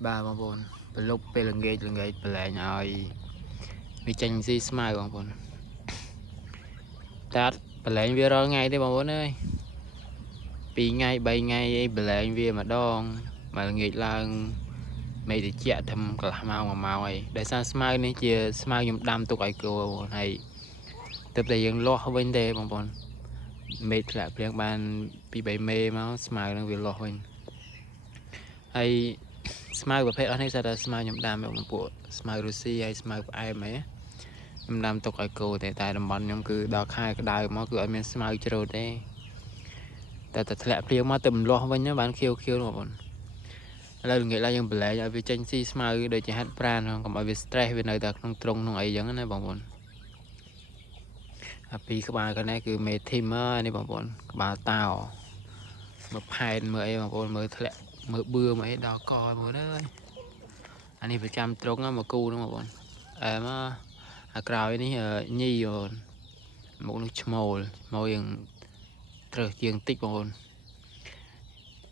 ba bong bồn lúc pe lưng ghét bể nhoi vì tranh si smile bong bồn tát bể vi rồi ngày đi bong bồn ơi pi ngày bay ngày bể vi mà đong mà nghịch là mày thì chẹt thầm cả màu ấy để sang smile này chia smile nhung đam tục ai cô này tập để dân lo bên đây bong bồn mày lại pliang ban pi bay mê máu smile đang vì lo bên hay smile ប្រភេទអស់នេះស្អាតតែ smile ខ្ញុំដាំមកពួក smile រុស្ស៊ីហើយ smile ផ្អែមហ៎ខ្ញុំដាំទុកឲ្យគោតែតំបន់ខ្ញុំគឺដល់ខែក្តៅមកគឺអត់មាន smile ជ្រៅទេតែធ្លាក់ភ្លៀងមកទៅម្លាស់វិញបានខៀវបងប្អូនឥឡូវងាកឡើងយើងបលែងឲ្យវាចេញស៊ី smile ដូចជាហាត់ប្រាណកុំឲ្យវា stress វានៅតែក្នុងទ្រុងក្នុងអីចឹងណាបងប្អូនអាពីក្បាលកនេះគឺមេធីមនេះបងប្អូនក្បាលតោមើលផែនមើលអីបងប្អូនមើលធ្លាក់មើលបឿមើលអីដល់កមើលអើយអានេះប្រចាំទ្រុងមកគូហ្នឹងបងប្អូនអែមកអាក្រោយនេះញីបងមុខនេះឈ្មោលយើងត្រូវជាងតិចបងប្អូន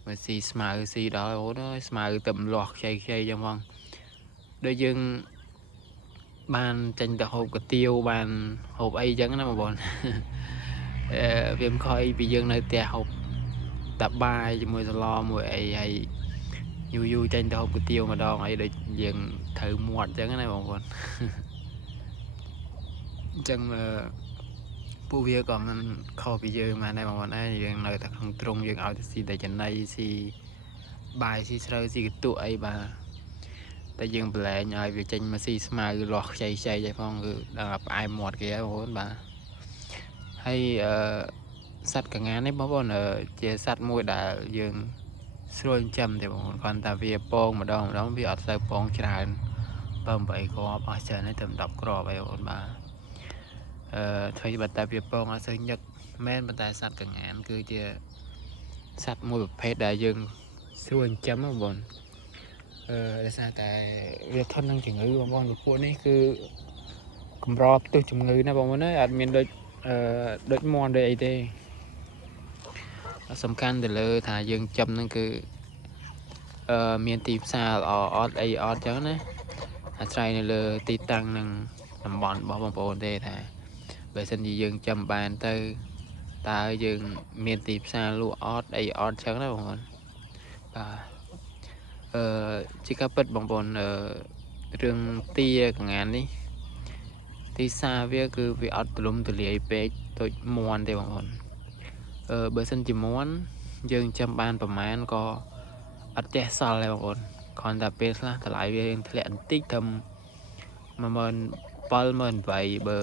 មើលស៊ីស្មៅស៊ីដល់បងប្អូនអើយស្មៅទៅម្លាស់ខ្ចីចឹងផងដូចយើងបានចេញទៅហូបកាទៀវបានហូបអីចឹងណាបងប្អូនវាមិនខុសអីពីយើងនៅផ្ទះហូបតាបាយជាមួយសឡមួយអីហើយយូរចេញទៅហូបកាទៀវម្ដងអីដូចយើងត្រូវមាត់ចឹងណាបងប្អូនអញ្ចឹងពួកវាក៏មិនខុសពីយើងមកដែរបងប្អូនយើងនៅតែក្នុងទ្រុងយើងឲ្យទៅស៊ីតែចំណីស៊ីបាយស៊ីស្រូវស៊ីកន្ទក់អីបាទតែយើងបលែងឲ្យវាចេញមកស៊ីស្មៅលាស់ខ្ចីអីផងគឺដល់ផ្អែមមាត់គេបងប្អូនបាទហើយសត្វកងានេះបងប្អូនជាសត្វមួយដែលយើងស្រួលចិញ្ចឹមទេបងប្អូនគ្រាន់តែវាពងម្ដងវាអត់សូវពងច្រើន7 គ្រាប់អស់ច្រើនទេតែ10 គ្រាប់អីបងប្អូនបាទធ្វើបាត់តែវាពងអត់សូវញឹកមែនប៉ុន្តែសត្វកងានគឺជាសត្វមួយប្រភេទដែលយើងស្រួលចិញ្ចឹមបងប្អូនដោយសារតែវាធន់នឹងជំងឺបងប្អូនពួកនេះគឺកម្រផ្ទុះជំងឺណាបងប្អូនអត់មានដូចមន់ដូចអីទេសំខាន់ទៅលើថាយើងចិញ្ចឹមហ្នឹងគឺមានទីផ្សារល្អអត់អីអត់ចឹងណាអាស្រ័យនៅលើទីតាំងនិងតំបន់របស់បងប្អូនទេថាបើសិនជាយើងចាំបានទៅតើយើងមានទីផ្សារលក់អត់អីអត់ចឹងណាបងប្អូនបាទជាការពិតបងប្អូនរឿងទាកងាននេះទីផ្សារវាគឺវាអត់ទូលំទូលាយពេកដូចមាន់ទេបងប្អូនបើសិនជាមាន់យើងចាំបានប្រមាណក៏អត់ចេះសល់ទេបងប្អូនគ្រាន់តែពេលខ្លះតម្លៃវាធ្លាក់បន្តិចទៅ17000 18000បើ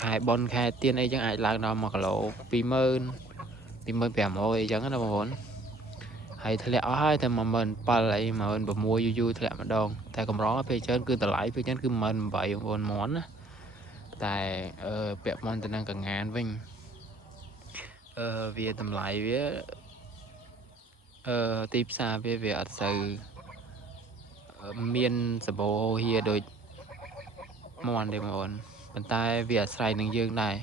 ខែប៉ុនខែទៀនអីចឹងអាចឡើងដល់1 គីឡូ 20000 2500អីចឹងណាបងប្អូនហើយធ្លាក់អស់ហើយតែ17000អី16000យូរធ្លាក់ម្ដងតែកម្រពេលច្រើនគឺតម្លៃពេលច្រើនគឺ18000បងប្អូនមាន់ណាតែពាក់ព័ន្ធទៅនឹងកងានវិញវាតម្លៃវាទីផ្សារវាអត់សូវមានសម្បូរហៀដូចមាន់ទេបងប្អូនប៉ុន្តែវាអាស្រ័យនឹងយើងដែរ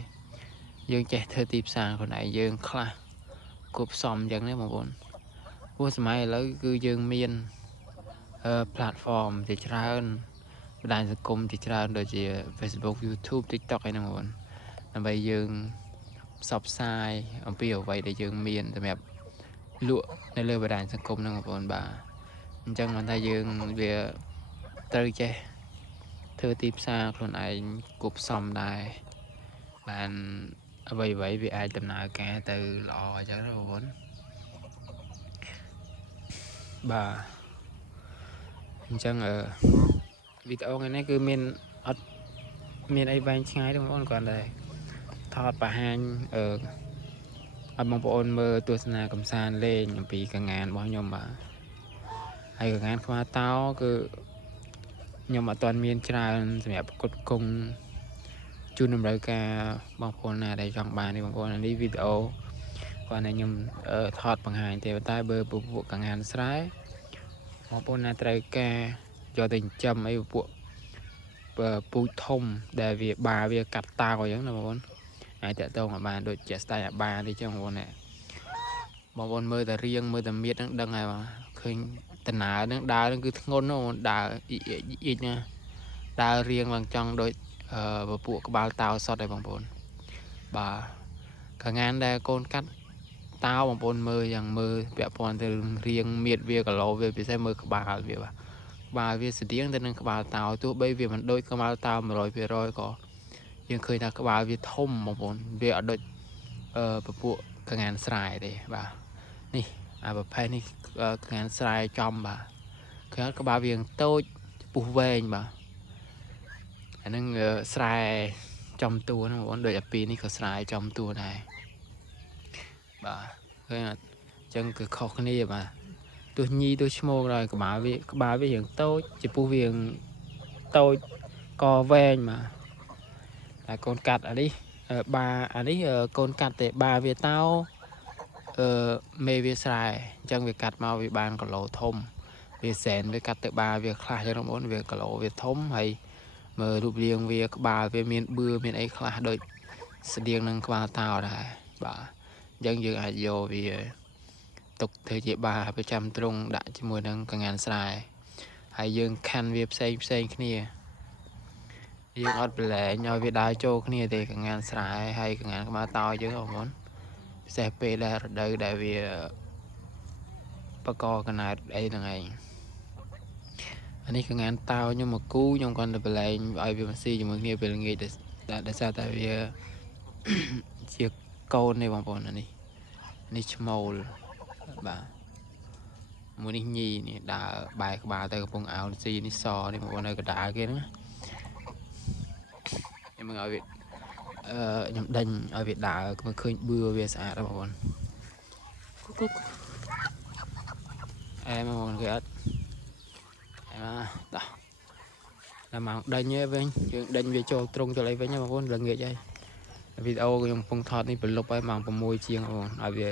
យើងចេះធ្វើទីផ្សារខ្លួនឯងយើងខ្លះគួបផ្សំអញ្ចឹងណាបងប្អូនព្រោះសម័យឥឡូវគឺយើងមានplatform ជាច្រើនបណ្ដាញសង្គមជាច្រើនដូចជា Facebook YouTube TikTok អីហ្នឹងបងប្អូនដើម្បីយើងផ្សព្វផ្សាយអំពីអ្វីដែលយើងមានសម្រាប់លក់នៅលើបណ្ដាញសង្គមហ្នឹងបងប្អូនបាទអញ្ចឹងមិនថាយើងវាត្រូវចេះធ្វើទីផ្សារខ្លួនឯងគប់ផ្សំដែរបានអ្វីវាអាចដំណើរការទៅល្អអញ្ចឹងណាបងប្អូនបាទអញ្ចឹងវីដេអូថ្ងៃនេះគឺមានអត់មានអីវែងឆ្ងាយទេបងប្អូនគ្រាន់តែថតបង្ហាញឲ្យបងប្អូនមើលទស្សនាកំសាន្តលេងអំពីកងានរបស់ខ្ញុំបាទហើយកងានខ្វាតោគឺខ្ញុំអត់ទាន់មានច្រើនសម្រាប់ផ្គត់ផ្គង់ជូនតម្រូវការបងប្អូនណាដែលចង់បាននេះបងប្អូននេះវីដេអូគាត់តែខ្ញុំថតបង្ហាញទេតែបើពួកកងានស្រែបងប្អូនណាត្រូវការយកទៅចិញ្ចឹមអីពួកពូជធំដែលវាកាត់តោអញ្ចឹងណាបងប្អូនអាចតតងឲ្យបានដូចជាស្ទាយអាបានេះចឹងបងប្អូនមើលតែរៀងមើលតែមៀតហ្នឹងដឹងហើយបាទឃើញ តណានឹងដើរនឹងគឺធ្ងន់ណាបងដើរអ៊ីកណាដើររៀងឡើងចង់ដូចពពួកក្បាលតោសតហើយបងប្អូនបាទកាងានដែលកូនកាត់តោបងប្អូនមើលយ៉ាងមើលពាក់ព័ន្ធទៅរៀងមៀតវាគីឡូវាពិសេសមើលក្បាលវាបាទក្បាលវាស្តៀងទៅនឹងក្បាលតោទោះបីវាមិនដូចក្បាលតោ 100% ក៏យើងឃើញថាក្បាលវាធំបងប្អូនវាអត់ដូចពពួកកាងានស្រែទេបាទនេះអាប្រភេទនេះកាងានស្រែចំបាទគឺក្បាលវាតូចពុះវែងបាទអានឹងស្រែចំតួណាបងប្អូនដូចអាពីរនេះក៏ស្រែចំតួដែរបាទឃើញអត់អញ្ចឹងគឺខុសគ្នាបាទទោះញីទោះឈ្មោលដែរក្បាលវារៀងតូចចំពោះវាតូចកវែងបាទតែកូនកាត់អានេះអានេះកូនកាត់ទេបាវាតោមេវាស្រែអញ្ចឹងវាកាត់មកវាបានគីឡូធំវាសែនវាកាត់ទៅបាវាខ្លះចឹងបងប្អូនវាគីឡូវាធំហើយមើលរូបរាងវាក្បាលវាមានបឿមានអីខ្លះដូចស្តៀងនឹងក្បាលតោដែរបាទអញ្ចឹងយើងអាចយកវាទុកធ្វើជាបាប្រចាំទ្រុងដាក់ជាមួយនឹងកងានស្រែហើយយើងខាន់វាផ្សេងគ្នាយើងអត់ប្រឡែងឲ្យវាដើរចូលគ្នាទេកងានស្រែហើយកងានក្បាលតោយើងបងប្អូនពិសេសពេលដែលរដូវដែលវាបកកណើតអីហ្នឹងឯងអានេះកងានតោខ្ញុំមកគូខ្ញុំគាត់ទៅប្រឡែងឲ្យវាស៊ីជាមួយគ្នាពេលល្ងាចដោយសារតែវាជាកូននេះបងប្អូននេះឈ្មោលបាទមួយនេះញីនេះដើរបែរក្បាលទៅកំពុងអោនស៊ីនេះសនេះបងប្អូននៅកណ្ដាលគេហ្នឹងខ្ញុំមកឲ្យវាខ្ញុំដេញឲ្យវាដើរមើលឃើញបឿវាស្អាតបងប្អូនអែបងប្អូនគេអត់អែមកដោះដល់មកដេញវិញយើងដេញវាចូលត្រង់ចូលអីវិញបងប្អូនល្ងាចហើយវីដេអូខ្ញុំកំពុងថតនេះប្រឡប់ហើយម៉ោង6ជាងបងប្អូនឲ្យវា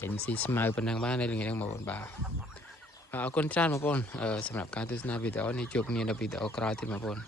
ចេញស៊ីស្មៅប៉ុណ្ណឹងបាននៅល្ងាចហ្នឹងបងប្អូនបាទអរគុណច្រើនបងប្អូនសម្រាប់ការទស្សនាវីដេអូនេះជួបគ្នានៅវីដេអូក្រោយទៀតបងប្អូន